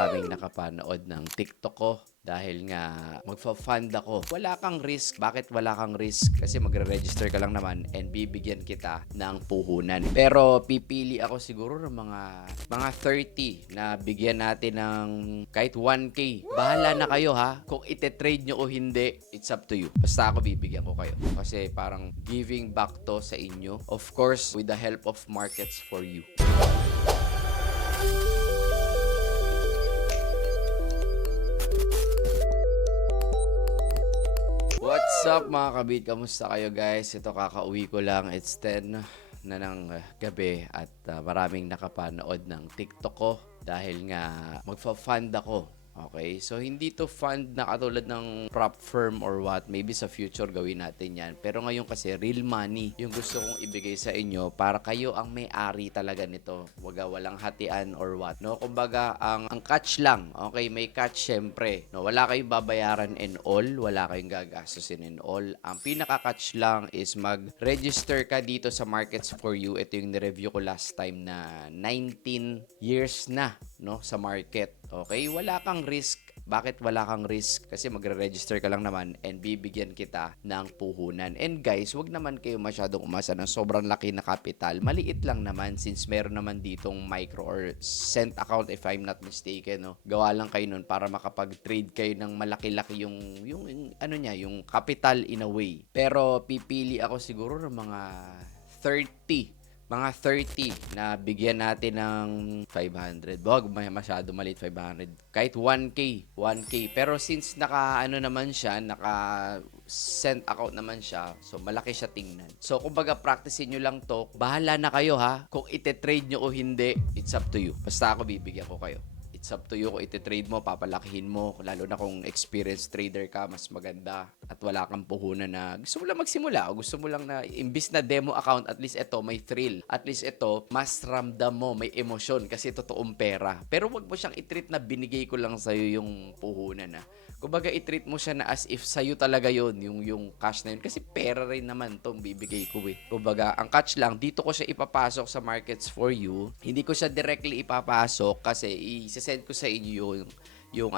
maraming nakapanood ng TikTok ko dahil nga magfa-fund ako. Wala kang risk. Bakit wala kang risk? Kasi magre-register ka lang naman and bibigyan kita ng puhunan. Pero pipili ako siguro ng mga 30 na bigyan natin ng kahit 1K. Bahala na kayo ha. Kung ite-trade nyo o hindi, it's up to you. Basta ako bibigyan ko kayo. Kasi parang giving back to sa inyo. Of course, with the help of markets for you. What's up mga kabit? Kamusta kayo guys? Ito kakauwi ko lang. It's 10 na ng gabi at maraming nakapanood ng TikTok ko dahil nga magfa-fund ako. Okay, so hindi to fund na katulad ng prop firm or what. Maybe sa future gawin natin yan. Pero ngayon kasi real money yung gusto kong ibigay sa inyo para kayo ang may-ari talaga nito. Walang hatian or what. No? Kumbaga, ang catch lang. Okay, may catch syempre. No? Wala kayong babayaran and all. Wala kayong gagastusin and all. Ang pinaka-catch lang is mag-register ka dito sa Markets for You. Ito yung nireview ko last time na 19 years na no sa market. Okay, wala kang risk. Bakit wala kang risk? Kasi magre-register ka lang naman and bibigyan kita ng puhunan. And guys, wag naman kayo masyadong umasa ng sobrang laki na capital. Maliit lang naman since meron naman ditong micro or cent account if I'm not mistaken. No? Gawa lang kayo nun para makapag-trade kayo ng malaki-laki yung ano niya, yung capital in a way. Pero pipili ako siguro ng mga 30 na bigyan natin ng 500. Wag masyado maliit 500. Kahit 1K. Pero since naka send account naman siya, so malaki siya tingnan. So kumbaga practicein nyo lang to. Bahala na kayo ha. Kung ite-trade nyo o hindi, it's up to you. Basta ako bibigyan ko kayo. It's up to you kung ite-trade mo, papalakihin mo. Lalo na kung experienced trader ka, mas maganda. At wala kang puhunan na gusto mo lang magsimula. O gusto mo lang na, imbis na demo account, at least ito, may thrill. At least ito, mas ramdam mo, may emosyon. Kasi totoong pera. Pero wag mo siyang i-treat na binigay ko lang sa'yo yung puhunan na. Kumbaga, i-treat mo siya na as if sa'yo talaga yon yung cash na yun. Kasi pera rin naman tong bibigay ko eh. Kumbaga, ang catch lang, dito ko siya ipapasok sa Markets for You. Hindi ko siya directly ipapasok kasi i-send ko sa inyo yung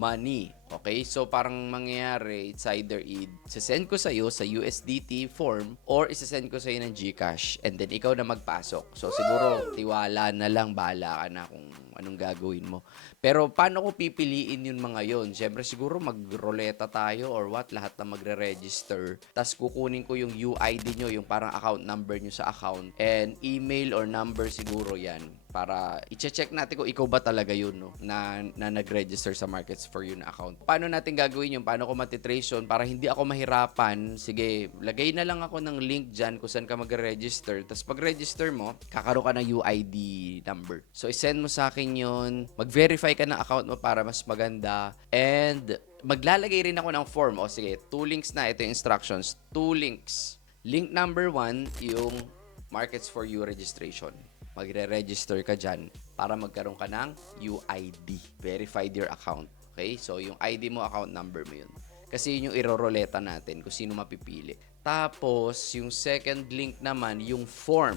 money. Okay? So, parang mangyayari, it's either i-send ko sa'yo sa USDT form or i-send ko sa'yo ng GCash and then ikaw na magpasok. So, siguro, tiwala na lang, bahala ka na kung anong gagawin mo. Pero, paano ko pipiliin yun mga yun? Siyempre, siguro mag-roleta tayo or what, lahat na magre-register. Tapos, kukunin ko yung UID nyo, yung parang account number nyo sa account and email or number siguro yan para i-check natin kung ikaw ba talaga yun no, na nag-register sa Markets for You na account. Paano natin gagawin yun? Paano ko matitrace yun? Para hindi ako mahirapan, sige, lagay na lang ako ng link dyan kung saan ka mag-register. Tapos pag-register mo, kakaroon ka ng UID number. So, isend mo sa akin yun. Mag-verify ka ng account mo para mas maganda. And maglalagay rin ako ng form. O sige, 2 links na. Ito yung instructions. 2 links. Link number 1, yung Markets for You registration. Magre-register ka dyan para magkaroon ka ng UID. Verified your account. Okay? So, yung ID mo, account number mo yun. Kasi yun yung iroroleta natin kung sino mapipili. Tapos, yung second link naman, yung form.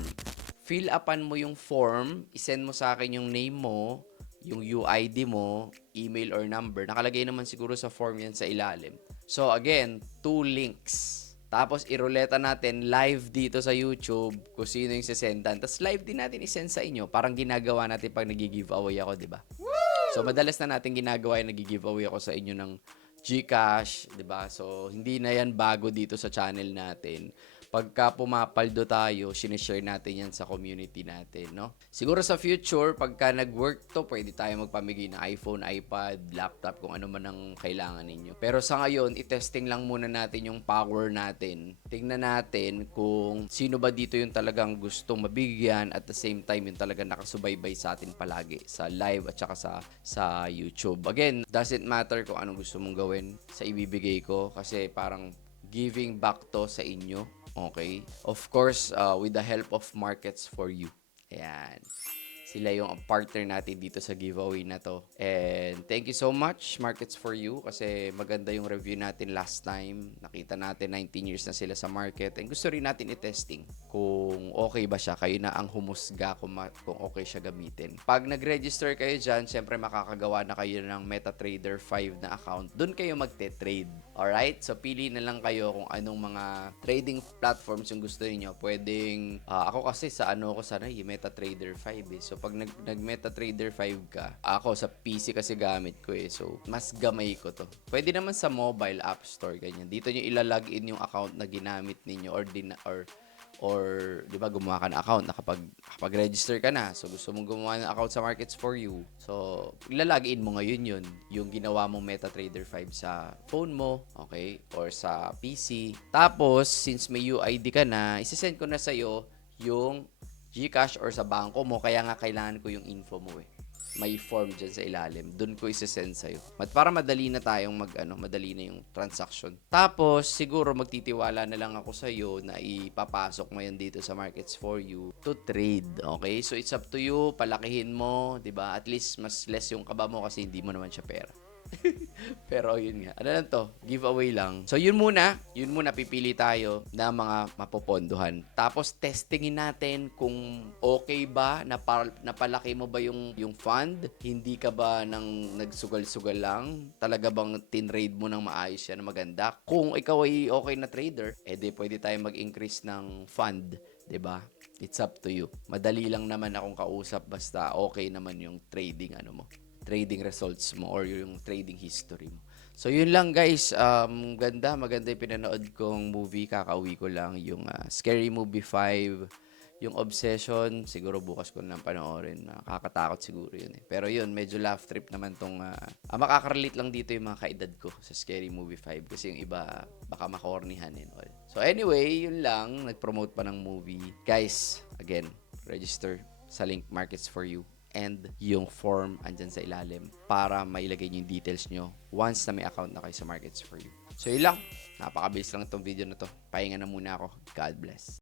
Fill upan mo yung form. Isend mo sa akin yung name mo, yung UID mo, email or number. Nakalagay naman siguro sa form yan sa ilalim. So, again, 2 links. Tapos, iroleta natin live dito sa YouTube kung sino yung sisendan. Tapos, live din natin isend sa inyo. Parang ginagawa natin pag nag-giveaway ako, di ba? So, madalas na natin ginagawa yung nag-giveaway ako sa inyo ng GCash, di ba? So, hindi na yan bago dito sa channel natin. Pagka pumapaldo tayo, sinishare natin yan sa community natin, no? Siguro sa future, pagka nag-work to, pwede tayo magpamigay ng iPhone, iPad, laptop, kung ano man ang kailangan ninyo. Pero sa ngayon, i-testing lang muna natin yung power natin. Tingnan natin kung sino ba dito yung talagang gustong mabigyan at the same time yung talagang nakasubaybay sa atin palagi sa live at saka sa YouTube. Again, doesn't matter kung anong gusto mong gawin sa ibibigay ko kasi parang giving back to sa inyo. Okay? Of course, with the help of Markets for You. Ayan. Sila yung partner natin dito sa giveaway na to. And thank you so much, Markets for You, kasi maganda yung review natin last time. Nakita natin 19 years na sila sa market. And gusto rin natin i-testing kung okay ba siya. Kayo na ang humusga kung okay siya gamitin. Pag nag-register kayo dyan, syempre makakagawa na kayo ng MetaTrader 5 na account. Doon kayo magte-trade. Alright? So, pili na lang kayo kung anong mga trading platforms yung gusto niyo. Pwedeng, ako kasi sa sana yung MetaTrader 5 eh. So, pag nag-MetaTrader 5 ka, ako sa PC kasi gamit ko eh. So, mas gamay ko to. Pwede naman sa mobile app store, ganyan. Dito nyo ilalagin yung account na ginamit ninyo or 'di ba gumawa ka ng account nakapag register ka na, so gusto mong gumawa ng account sa Markets for You, so ilalagin mo ngayon yung ginawa mong MetaTrader 5 sa phone mo, okay, or sa PC. Tapos since may UID ka na, isesend ko na sa iyo yung GCash or sa bangko mo, kaya nga kailangan ko yung info mo eh. May form dyan sa ilalim. Doon ko isesend sa'yo. Para madali na tayong madali na yung transaction. Tapos, siguro magtitiwala na lang ako sa'yo na ipapasok mo yan dito sa Markets for You to trade. Okay? So, it's up to you. Palakihin mo, di ba? At least, mas less yung kaba mo kasi hindi mo naman siya pera. Pero yun nga. Ano lang to? Giveaway lang. So yun muna pipili tayo na mga mapopondohan. Tapos testingin natin kung okay ba, napalaki mo ba yung fund? Hindi ka ba nang nagsugal-sugal lang? Talaga bang tinrade mo ng maayos yan na maganda? Kung ikaw ay okay na trader, edi pwede tayo mag-increase ng fund. 'Di ba? It's up to you. Madali lang naman akong kausap basta okay naman yung trading trading results mo or yung trading history mo. So, yun lang guys. Maganda yung pinanood kong movie. Kakauwi ko lang yung Scary Movie 5. Yung Obsession, siguro bukas ko na panoorin. Nakakatakot siguro yun eh. Pero yun, medyo laugh trip naman tong... makakarelate lang dito yung mga kaedad ko sa Scary Movie 5. Kasi yung iba, baka makornihan and all. So anyway, yun lang. Nag-promote pa ng movie. Guys, again, register sa link Markets for You. And yung form andyan sa ilalim para mailagay nyo yung details nyo once na may account na kayo sa Markets for You. So yun lang. Napakabilis lang itong video na to. Pahinga na muna ako. God bless.